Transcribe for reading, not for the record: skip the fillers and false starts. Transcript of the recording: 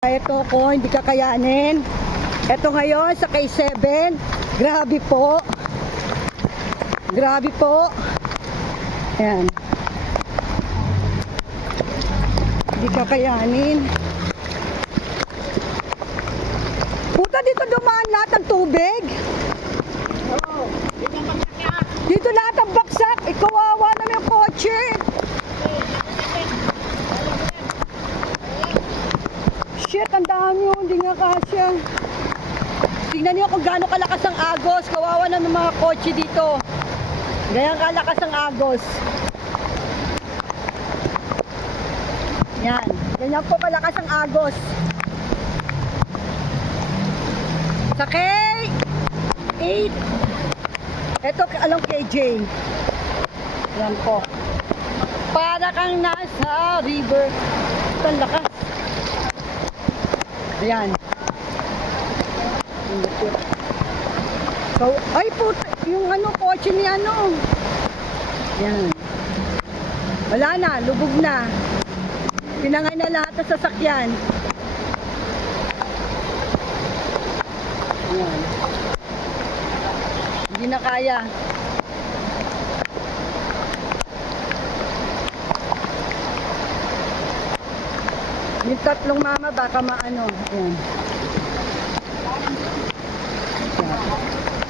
Ito ko, hindi kakayanin. Ito ngayon sa K7. Grabe po. Grabe po. Ayan. Hindi kakayanin. Puta, dito dumaan lahat ng tubig. Dito lahat ang baksak. Ikawawa na yung kotse. Shit, ang dami yun. Hindi nga kasya. Tingnan niyo kung gaano kalakas ang agos. Kawawa na ng mga kotse dito. Ganyan kalakas ang agos. Yan. Ganyan po kalakas ang agos. Sa K8. Ito along KJ. Yan po. Para kang nasa river. Ito ang lakas. Ayan. So, ay puta, yung kotse ni Yan. Wala na, lubog na. Pinangay na lahat ng sasakyan. Ayan. Hindi na kaya. Yung tatlong mama baka maano. Ayan. Ayan.